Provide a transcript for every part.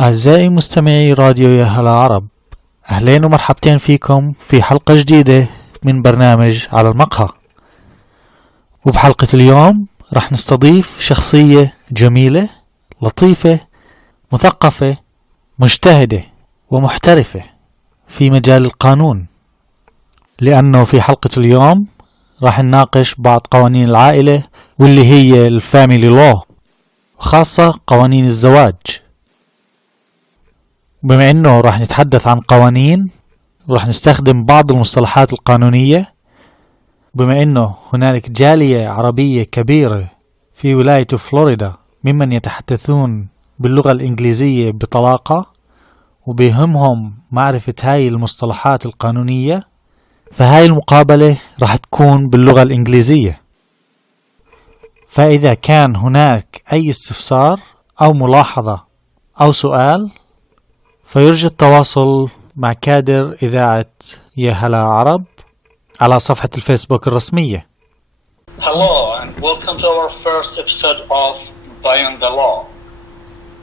أعزائي مستمعي راديو يا هلا عرب، أهلين ومرحبتين فيكم في حلقة جديدة من برنامج على المقهى. وبحلقة اليوم رح نستضيف شخصية جميلة لطيفة مثقفة مجتهدة ومحترفة في مجال القانون، لأنه في حلقة اليوم رح نناقش بعض قوانين العائلة واللي هي الفاميلي لو، وخاصة قوانين الزواج. بما انه راح نتحدث عن قوانين راح نستخدم بعض المصطلحات القانونية، بما انه هنالك جالية عربية كبيرة في ولاية فلوريدا ممن يتحدثون باللغة الإنجليزية بطلاقة وبيهمهم معرفة هاي المصطلحات القانونية، فهاي المقابلة راح تكون باللغة الإنجليزية. فإذا كان هناك أي استفسار أو ملاحظة أو سؤال فيرجى التواصل مع كادر إذاعة يا هلا عرب على صفحة الفيسبوك الرسمية. Hello and welcome to our first episode of Beyond the Law.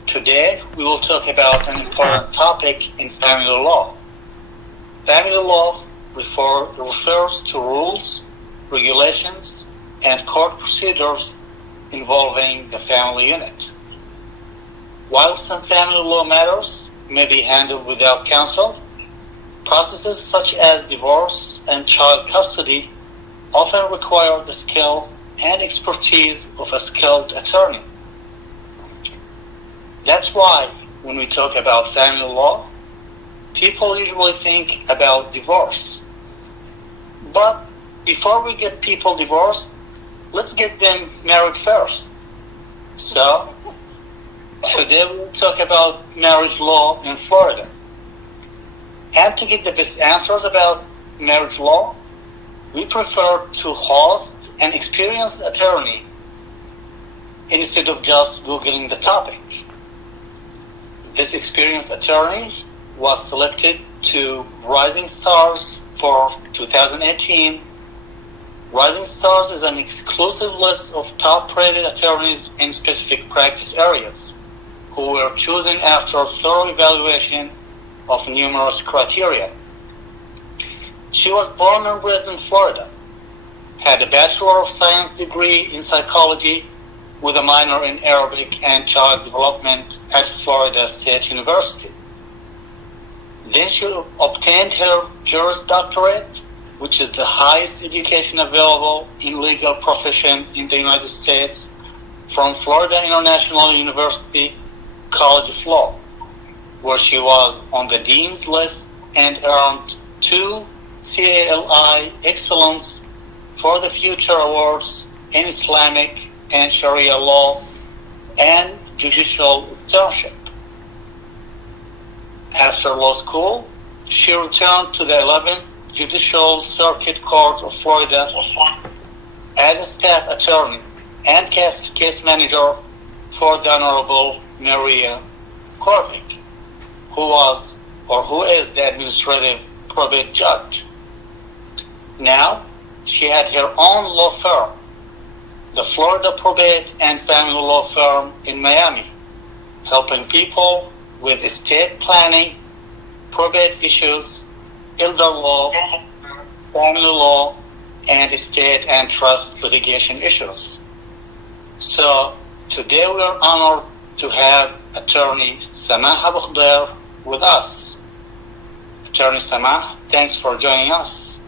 Today we will talk about an important topic in family law. Family law refers to rules, regulations, and court procedures involving the family unit. While some family law matters may be handled without counsel, processes such as divorce and child custody often require the skill and expertise of a skilled attorney. That's why when we talk about family law, people usually think about divorce. But before we get people divorced, let's get them married first. So today we'll talk about marriage law in Florida. And to get the best answers about marriage law, we prefer to host an experienced attorney instead of just Googling the topic. This experienced attorney was selected to Rising Stars for 2018. Rising Stars is an exclusive list of top-rated attorneys in specific practice areas who were chosen after thorough evaluation of numerous criteria. She was born and raised in Florida, had a Bachelor of Science degree in psychology with a minor in Arabic and child development at Florida State University. Then she obtained her Juris Doctorate, which is the highest education available in legal profession in the United States, from Florida International University College of Law, where she was on the Dean's list and earned 2 CALI Excellence for the Future Awards in Islamic and Sharia law and judicial internship. After law school, she returned to the 11th Judicial Circuit Court of Florida as a staff attorney and case manager for the Honorable Maria Korvik, who is the administrative probate judge. Now, she had her own law firm, the Florida Probate and Family Law Firm in Miami, helping people with estate planning, probate issues, elder law, family law, and estate and trust litigation issues. So, today we are honored to have Attorney Samah Abu Khader with us. Attorney Samah, thanks for joining us.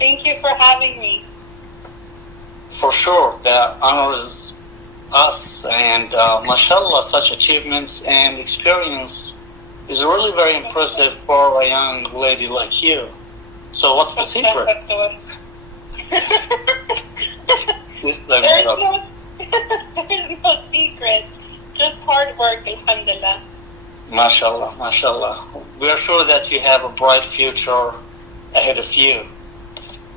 Thank you for having me. For sure, the honor is us, and mashallah, such achievements and experience is really very impressive for a young lady like you. So what's the secret? There's no secret, just hard work, alhamdulillah. Mashallah, mashallah. We are sure that you have a bright future ahead of you.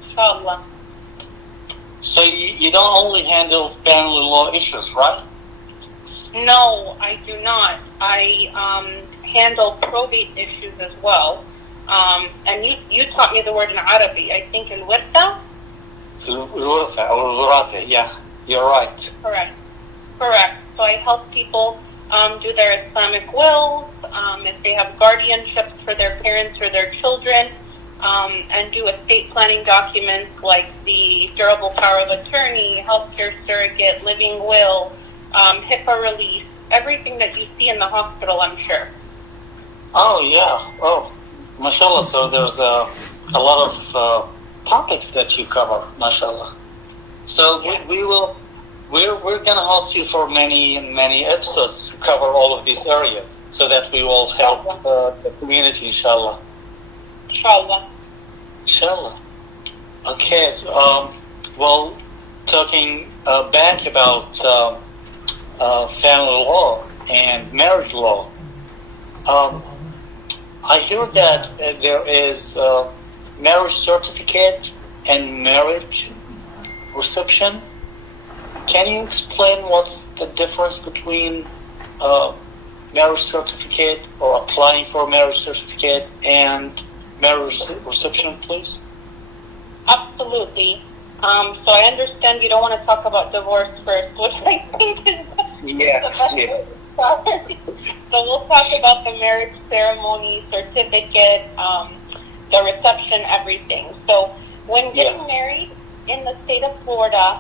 Inshallah. So you don't only handle family law issues, right? No, I do not. I handle probate issues as well. And you taught me the word in Arabic, I think in Wirtha? Wirtha, or Wirtha, yeah, you're right. Correct. So I help people do their Islamic wills, if they have guardianships for their parents or their children, and do estate planning documents like the durable power of attorney, healthcare surrogate, living will, HIPAA release, everything that you see in the hospital, I'm sure. Oh, yeah. Oh, mashallah. So there's a lot of topics that you cover, mashallah. So Yeah. we're going to host you for many episodes to cover all of these areas so that we will help the community, inshallah. Inshallah. Inshallah. Okay, so, well, talking back about family law and marriage law, I hear that there is marriage certificate and marriage reception. Can you explain what's the difference between marriage certificate or applying for a marriage certificate and marriage reception, please? Absolutely. So I understand you don't want to talk about divorce first, which I think is the best way to start. So we'll talk about the marriage ceremony, certificate, the reception, everything. So when getting married in the state of Florida,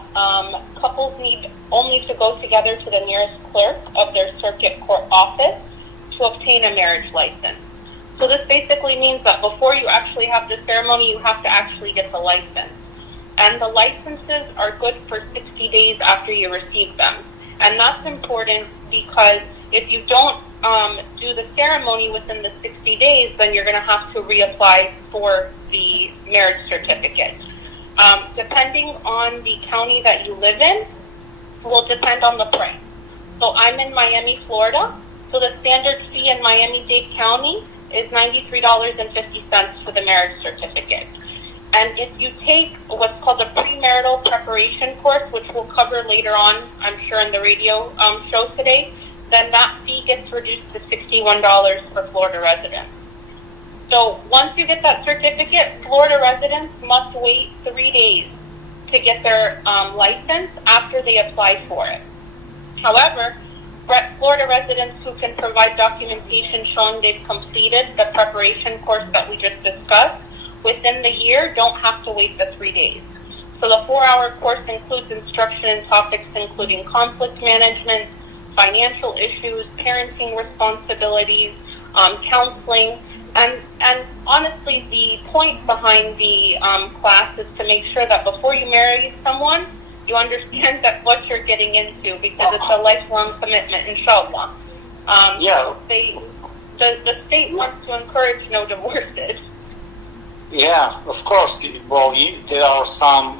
couples need only to go together to the nearest clerk of their circuit court office to obtain a marriage license. So this basically means that before you actually have the ceremony, you have to actually get the license. And the licenses are good for 60 days after you receive them. And that's important because if you don't do the ceremony within the 60 days, then you're going to have to reapply for the marriage certificate. Depending on the county that you live in, will depend on the price. So I'm in Miami, Florida. So the standard fee in Miami-Dade County is $93.50 for the marriage certificate. And if you take what's called a premarital preparation course, which we'll cover later on, I'm sure, in the radio show today, then that fee gets reduced to $61 for Florida residents. So once you get that certificate, Florida residents must wait 3 days to get their license after they apply for it. However, Florida residents who can provide documentation showing they've completed the preparation course that we just discussed within the year don't have to wait the 3 days. So the 4-hour course includes instruction in topics including conflict management, financial issues, parenting responsibilities, counseling, and honestly, the point behind the class is to make sure that before you marry someone, you understand that what you're getting into, because it's a lifelong commitment, inshallah. The state wants to encourage no divorces. Yeah, of course. Well, there are some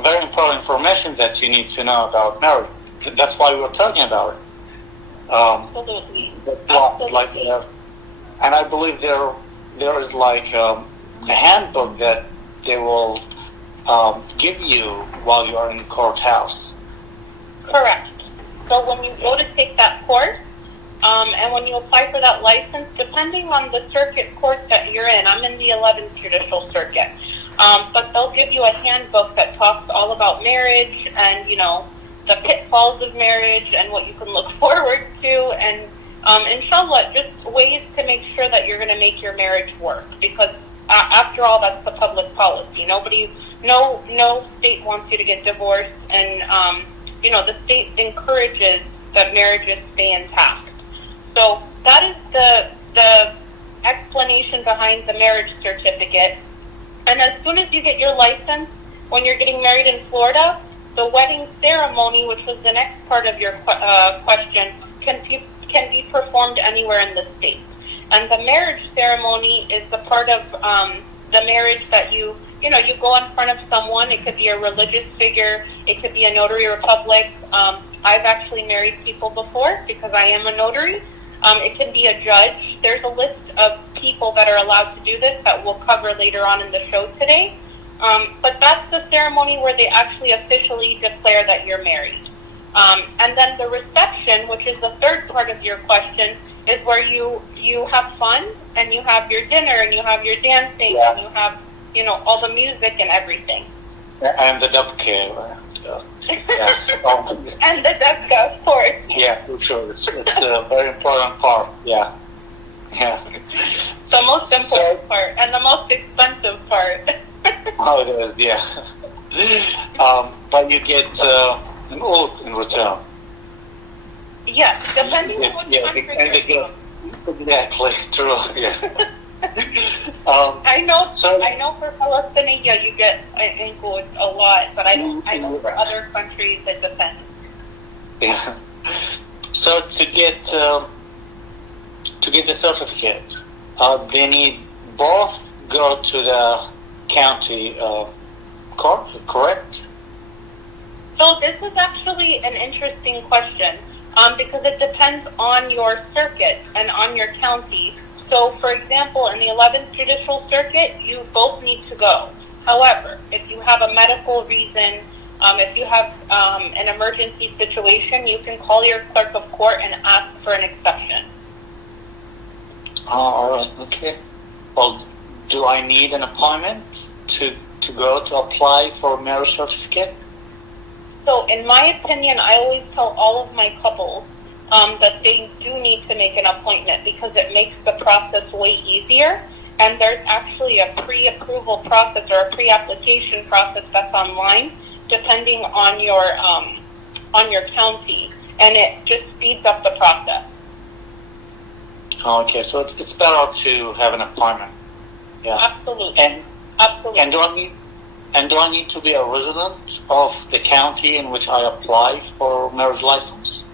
very important information that you need to know about marriage. That's why we're talking about it. Absolutely. And I believe there is like a handbook that they will give you while you are in the courthouse. Correct. So when you go to take that course, and when you apply for that license, depending on the circuit court that you're in, I'm in the 11th Judicial Circuit, but they'll give you a handbook that talks all about marriage and, you know, the pitfalls of marriage and what you can look forward to, and inshallah, just ways to make sure that you're going to make your marriage work, because after all, that's the public policy. No state wants you to get divorced, and the state encourages that marriages stay intact. So that is the explanation behind the marriage certificate. And as soon as you get your license, when you're getting married in Florida, the wedding ceremony, which was the next part of your question, can be performed anywhere in the state. And the marriage ceremony is the part of the marriage that you go in front of someone. It could be a religious figure. It could be a notary public. I've actually married people before because I am a notary. It can be a judge. There's a list of people that are allowed to do this that we'll cover later on in the show today. But that's the ceremony where they actually officially declare that you're married. And then the reception, which is the third part of your question, is where you have fun and you have your dinner and you have your dancing and you have all the music and everything. And the dabke, And the DEFCA, of course. Yeah, for sure. It's a very important part. Yeah. The most important part and the most expensive part. Oh, it is, yeah. But you get an oath in return. Yes, depending on what country you're from. Exactly, true, yeah. I know for Palestinian you get an oath a lot, but I know for other countries it depends. Yeah. So to get the certificate, they need both go to the county court, correct? So this is actually an interesting question because it depends on your circuit and on your county. So, for example, in the 11th Judicial Circuit, you both need to go. However, if you have a medical reason, if you have an emergency situation, you can call your clerk of court and ask for an exception. All right, okay. Well, do I need an appointment to go to apply for a marriage certificate? So, in my opinion, I always tell all of my couples that they do need to make an appointment because it makes the process way easier. And there's actually a pre-approval process or a pre-application process that's online, depending on your county, and it just speeds up the process. Okay, so it's better to have an appointment. Yeah. Absolutely. Absolutely. And do I need to be a resident of the county in which I apply for marriage license?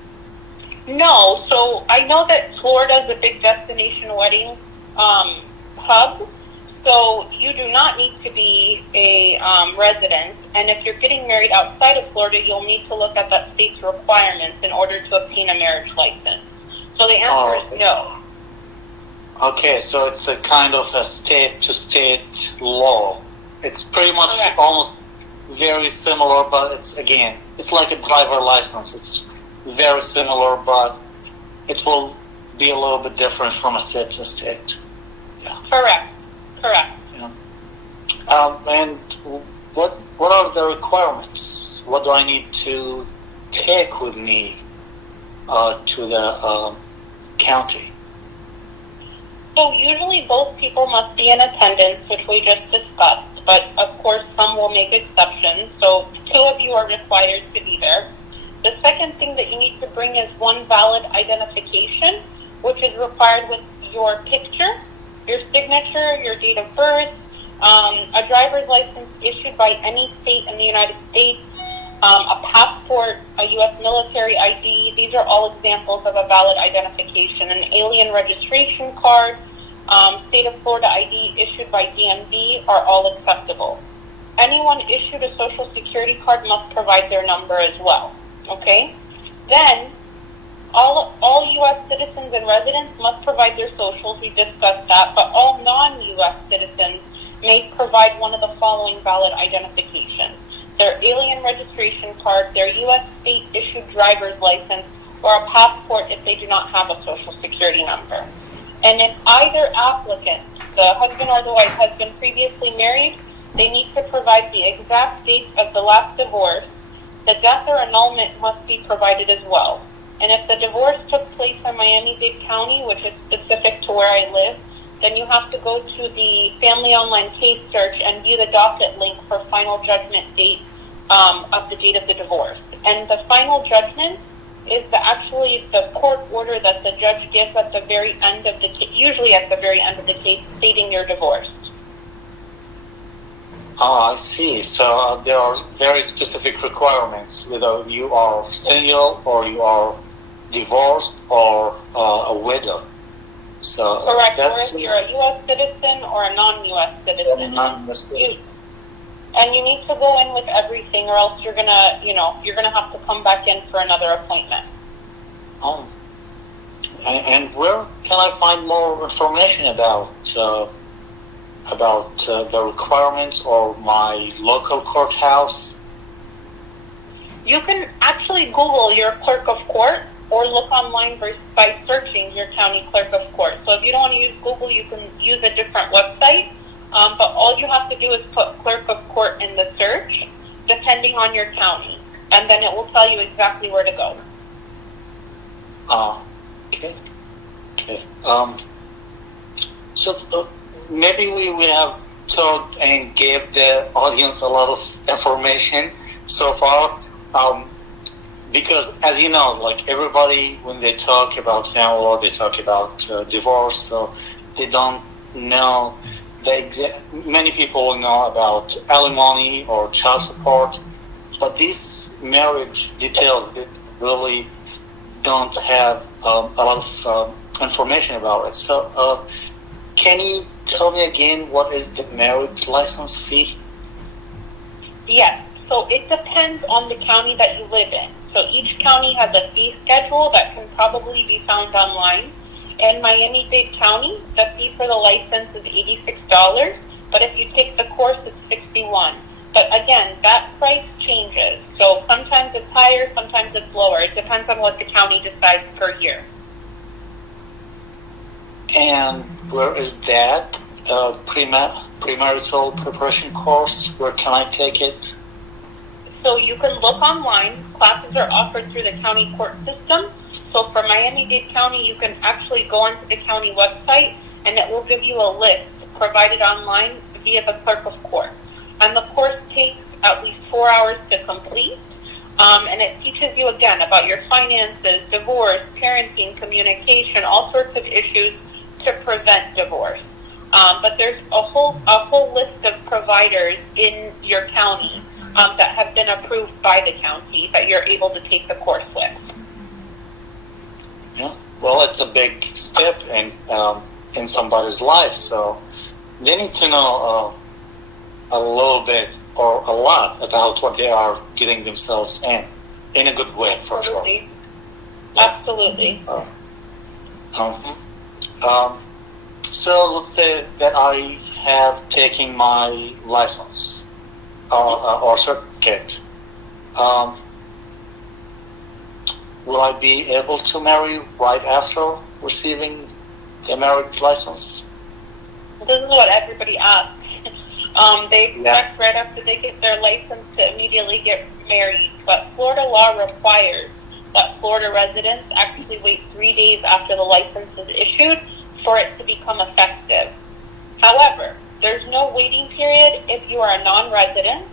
No. So I know that Florida is a big destination wedding hub. So you do not need to be a resident. And if you're getting married outside of Florida, you'll need to look at that state's requirements in order to obtain a marriage license. So the answer is no. Okay, so it's a kind of a state-to-state law. It's pretty much Correct. almost very similar, but it's like a driver license. It's very similar, but it will be a little bit different from a state to state. Yeah. Correct. Yeah. And what are the requirements? What do I need to take with me to the county? So usually both people must be in attendance, which we just discussed, but of course some will make exceptions. So 2 of you are required to be there. The second thing that you need to bring is one valid identification, which is required with your picture, your signature, your date of birth, a driver's license issued by any state in the United States, a passport, a U.S. military ID. These are all examples of a valid identification. An alien registration card, state of Florida ID issued by DMV are all acceptable. Anyone issued a Social Security card must provide their number as well. Okay? Then, all U.S. citizens and residents must provide their socials. We discussed that. But all non-U.S. citizens may provide one of the following valid identifications: their alien registration card, their U.S. state-issued driver's license, or a passport if they do not have a Social Security number. And if either applicant, the husband or the wife, has been previously married, they need to provide the exact date of the last divorce. The death or annulment must be provided as well. And if the divorce took place in Miami-Dade County, which is specific to where I live, then you have to go to the Family Online Case Search and view the docket link for final judgment date of the date of the divorce. And the final judgment is actually the court order that the judge gives at the very end of the case, usually at the very end of the case, stating you're divorced. Oh, I see. So there are very specific requirements, whether you are single or you are divorced or a widow. So correct. Or if you're a U.S. citizen or a non-U.S. citizen. And you need to go in with everything, or else you're gonna have to come back in for another appointment. Oh. And where can I find more information about the requirements or my local courthouse? You can actually Google your clerk of court or look online by searching your county clerk of court. So if you don't want to use Google, you can use a different website. But all you have to do is put clerk of court in the search, depending on your county. and then it will tell you exactly where to go. Okay. Okay. So maybe we have talked and gave the audience a lot of information so far. Because as you know, like everybody, when they talk about family law, they talk about divorce, so they don't know many people will know about alimony or child support, but these marriage details, they really don't have a lot of information about it. So can you tell me again what is the marriage license fee? Yes, so it depends on the county that you live in. So each county has a fee schedule that can probably be found online. In Miami-Dade County, the fee for the license is $86, but if you take the course, it's $61. But again, that price changes. So sometimes it's higher, sometimes it's lower. It depends on what the county decides per year. And where is that premarital preparation course? Where can I take it? So you can look online. Classes are offered through the county court system. So for Miami-Dade County, you can actually go onto the county website, and it will give you a list provided online via the clerk of court. And the course takes at least 4 hours to complete, and it teaches you again about your finances, divorce, parenting, communication, all sorts of issues to prevent divorce. But there's a whole list of providers in your county that have been approved by the county that you're able to take the course with. Yeah. Well, it's a big step in somebody's life, so they need to know a little bit or a lot about what they are getting themselves in a good way, for Absolutely. sure. Absolutely. So let's say that I have taken my license or certificate. Will I be able to marry right after receiving the marriage license? This is what everybody asks. They expect right after they get their license to immediately get married, but Florida law requires that Florida residents actually wait 3 days after the license is issued for it to become effective. However, there's no waiting period if you are a non-resident,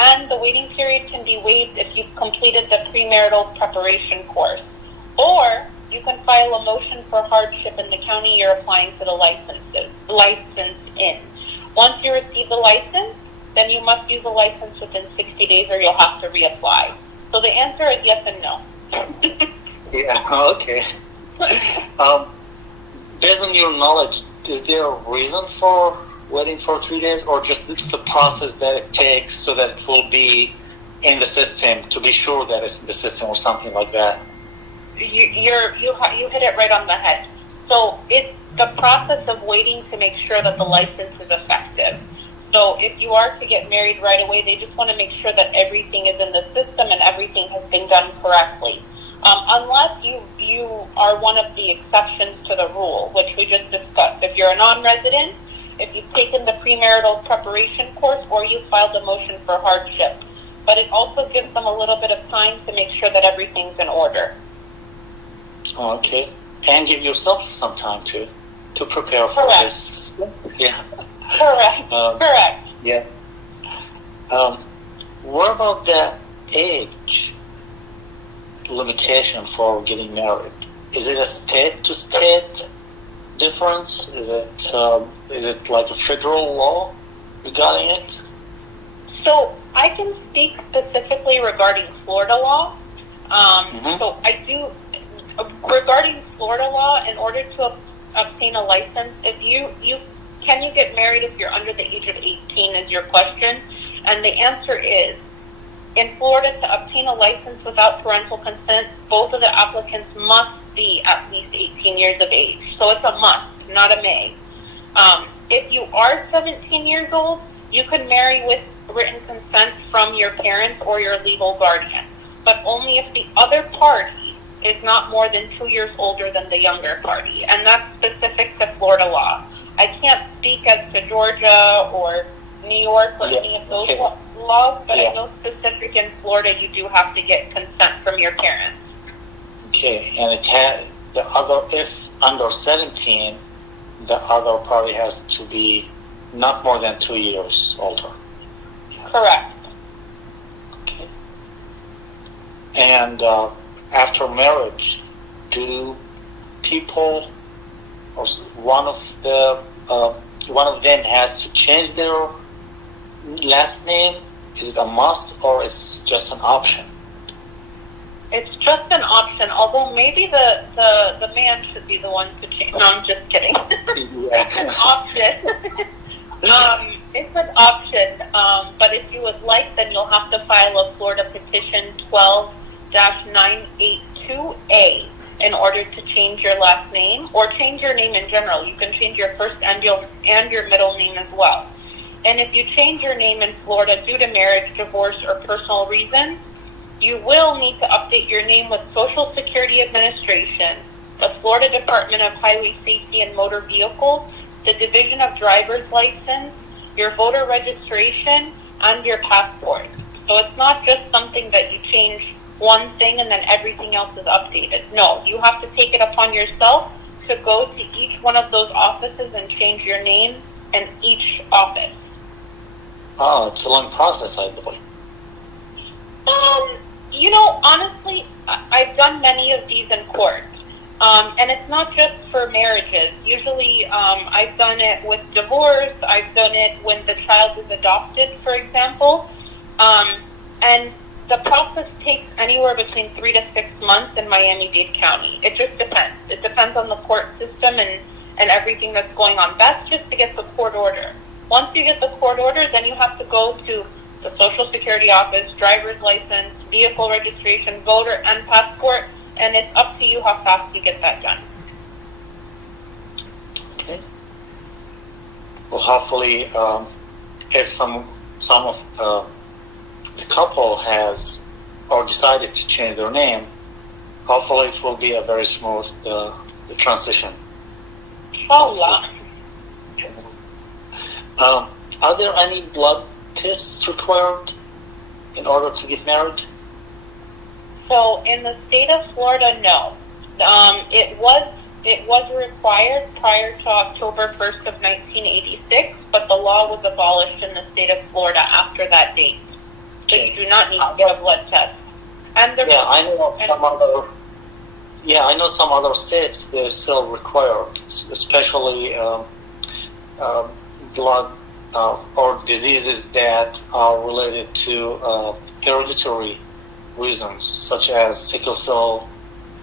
and the waiting period can be waived if you've completed the premarital preparation course. Or you can file a motion for hardship in the county you're applying for the license in. Once you receive the license, then you must use the license within 60 days or you'll have to reapply. So the answer is yes and no. Yeah, okay. Based on your knowledge, is there a reason for waiting for 3 days, or just it's the process that it takes so that it will be in the system, to be sure that it's in the system or something like that? You hit it right on the head. So it's the process of waiting to make sure that the license is effective. So if you are to get married right away, they just want to make sure that everything is in the system and everything has been done correctly. Unless you are one of the exceptions to the rule, which we just discussed. If you're a non-resident, if you've taken the premarital preparation course, or you filed a motion for hardship. But it also gives them a little bit of time to make sure that everything's in order. Okay. And give yourself some time to prepare for Correct. this. Yeah. Correct. Correct. Yeah. What about the age limitation for getting married? Is it a state-to-state difference? Is it like a federal law regarding it? So I can speak specifically regarding Florida law. So I do, regarding Florida law, in order to obtain a license, if you get married if you're under the age of 18 is your question, and the answer is, in Florida, to obtain a license without parental consent, both of the applicants must be at least 18 years of age. So it's a must, not a may. If you are 17 years old, you can marry with written consent from your parents or your legal guardian, but only if the other party is not more than 2 years older than the younger party, and that's specific to Florida law. I can't speak as to Georgia or New York or any of those laws, but Yeah. I know specific in Florida you do have to get consent from your parents. Okay, and it had the other, if under 17, the other party has to be not more than 2 years older. Correct. Okay. And after marriage, do people, or one of them has to change their last name? Is it a must, or it's just an option? It's just an option, although maybe the man should be the one to change. No, I'm just kidding. It's an option. It's an option, but if you would like, then you'll have to file a Florida Petition 12-982A in order to change your last name, or change your name in general. You can change your first and your middle name as well. And if you change your name in Florida due to marriage, divorce, or personal reasons, you will need to update your name with Social Security Administration, the Florida Department of Highway Safety and Motor Vehicles, the Division of Driver's License, your voter registration, and your passport. So it's not just something that you change one thing and then everything else is updated. No, you have to take it upon yourself to go to each one of those offices and change your name in each office. Oh, it's a long process, I believe. Honestly, I've done many of these in court. And it's not just for marriages. Usually, I've done it with divorce. I've done it when the child is adopted, for example. And the process takes anywhere between 3 to 6 months in Miami-Dade County. It just depends. It depends on the court system and everything that's going on. That's just to get the court order. Once you get the court order, then you have to go to the Social Security office, driver's license, vehicle registration, voter, and passport, and it's up to you how fast you get that done. Okay. Well, hopefully, if some of the couple has or decided to change their name, hopefully it will be a very smooth transition. Inshallah. Are there any blood tests required in order to get married? So in the state of Florida, no. It was required prior to October 1st of 1986, but the law was abolished in the state of Florida after that date. So you do not need to get a blood test. And I know some other states they're still required, especially blood or diseases that are related to hereditary reasons, such as sickle cell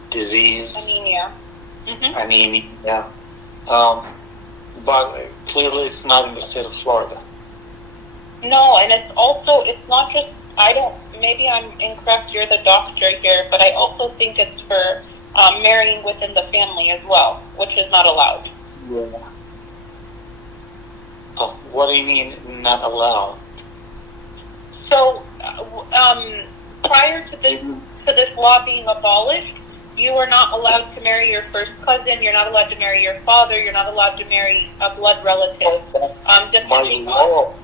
disease, anemia. Mm-hmm. Anemia. But clearly, it's not in the state of Florida. No, and it's not just. Maybe I'm incorrect. You're the doctor here, but I also think it's for marrying within the family as well, which is not allowed. Yeah. Oh, what do you mean not allowed? So, prior to this law being abolished, you are not allowed to marry your first cousin. You're not allowed to marry your father. You're not allowed to marry a blood relative. Depending on.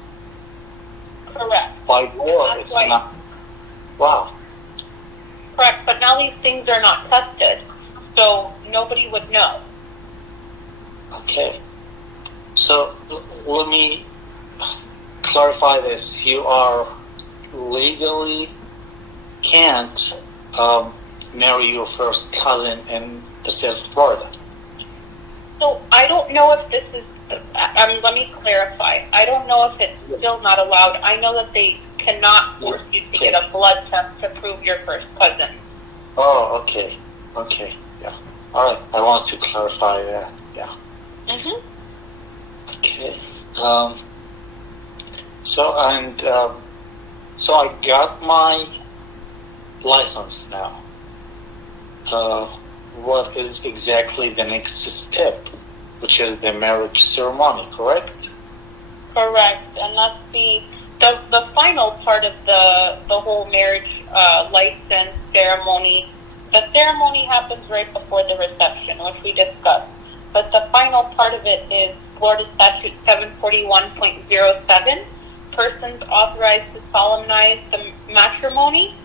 Correct. By law, it's not. Wow. Correct, but now these things are not tested, so nobody would know. Okay. So let me clarify this. You are legally can't marry your first cousin in the state of Florida. So I don't know if this is. Let me clarify. I don't know if it's still not allowed. I know that they cannot force you to get a blood test to prove your first cousin. Oh, okay. Okay, yeah. All right, I want to clarify that, yeah. Mm-hmm. Okay. So I got my license now. What is exactly the next step, which is the marriage ceremony, correct? Correct, and that's the final part of the whole marriage license ceremony. The ceremony happens right before the reception, which we discussed. But the final part of it is Florida Statute 741.07, persons authorized to solemnize the matrimony.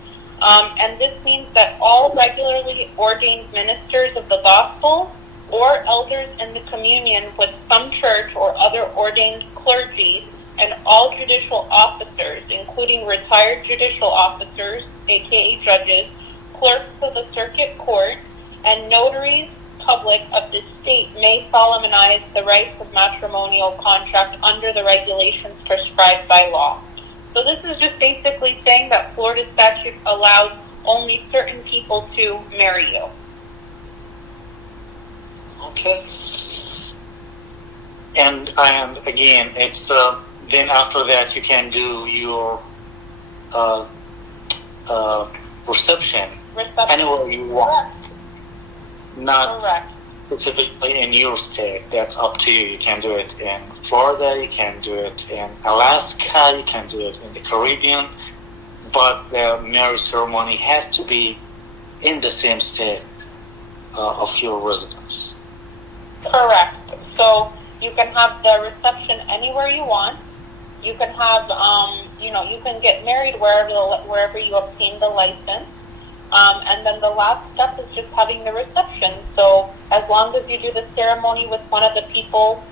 And this means that all regularly ordained ministers of the gospel or elders in the communion with some church or other ordained clergy, and all judicial officers, including retired judicial officers, aka judges, clerks of the circuit court, and notaries public of the state may solemnize the rights of matrimonial contract under the regulations prescribed by law. So this is just basically saying that Florida statute allows only certain people to marry you. Okay. And again, it's then after that you can do your reception anywhere you want. Not Correct. specifically in your state. That's up to you. You can do it in Florida, you can do it in Alaska, you can do it in the Caribbean, but the marriage ceremony has to be in the same state of your residence. Correct. So you can have the reception anywhere you want. You can have, you can get married wherever you obtain the license. And then the last step is just having the reception. So as long as you do the ceremony with one of the people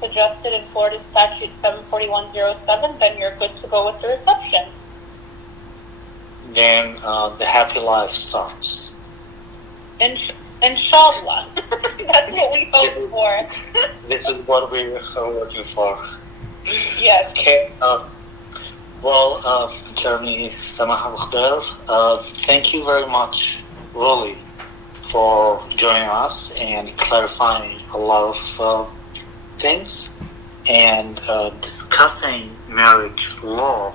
suggested in Florida Statute 74107, then you're good to go with the reception. Then the happy life starts. Inshallah. That's what we hope for. This is what we are working for. Yes. Okay. Attorney Samah Abu Khdair, thank you very much, really, for joining us and clarifying a lot of things and discussing marriage law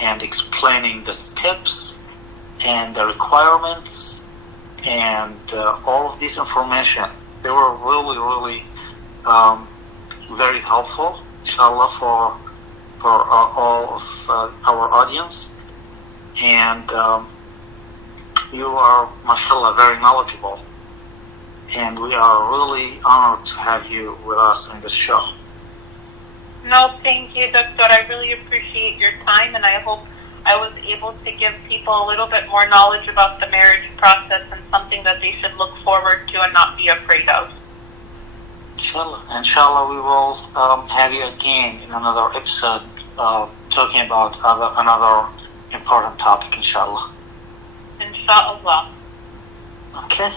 and explaining the steps and the requirements and all of this information. They were really, really very helpful, inshallah, for all of our audience. And you are, mashallah, very knowledgeable. And we are really honored to have you with us on this show. No, thank you, Doctor. I really appreciate your time, and I hope I was able to give people a little bit more knowledge about the marriage process and something that they should look forward to and not be afraid of. Inshallah, we will have you again in another episode talking about another important topic, inshallah. Inshallah. Okay.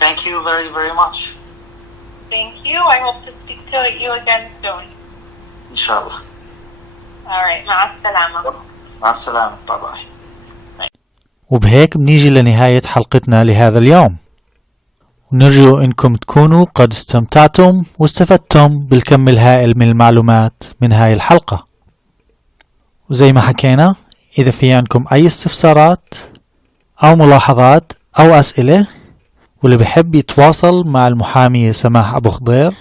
Thank you very, very much. Thank you. I hope to speak to you again soon. Inshallah. All right. مع السلامة. مع السلامة. باي باي. وبهيك بنيجي لنهاية حلقتنا لهذا اليوم، ونرجو إنكم تكونوا قد استمتعتم واستفدتم بالكم الهائل من المعلومات من هاي الحلقة. وزي ما حكينا، إذا في عندكم أي استفسارات أو ملاحظات أو أسئلة، واللي بحب يتواصل مع المحامية سماح أبو خضير،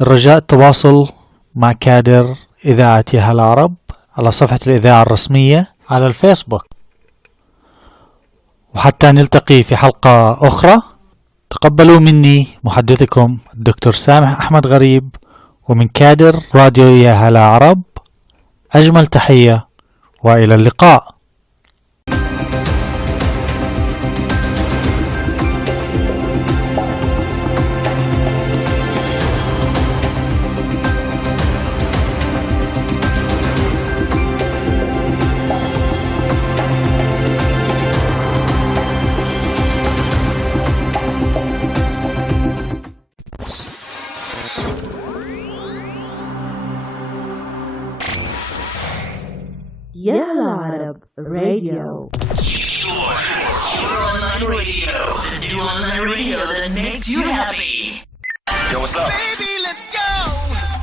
الرجاء التواصل مع كادر إذاعة ياها العرب على صفحة الإذاعة الرسمية على الفيسبوك. وحتى نلتقي في حلقة أخرى، تقبلوا مني محدثكم الدكتور سامح أحمد غريب، ومن كادر راديو ياها العرب أجمل تحية وإلى اللقاء. ياها العرب Radio. Your online radio. The new online radio that makes you happy. Yo, what's up? Baby, let's go.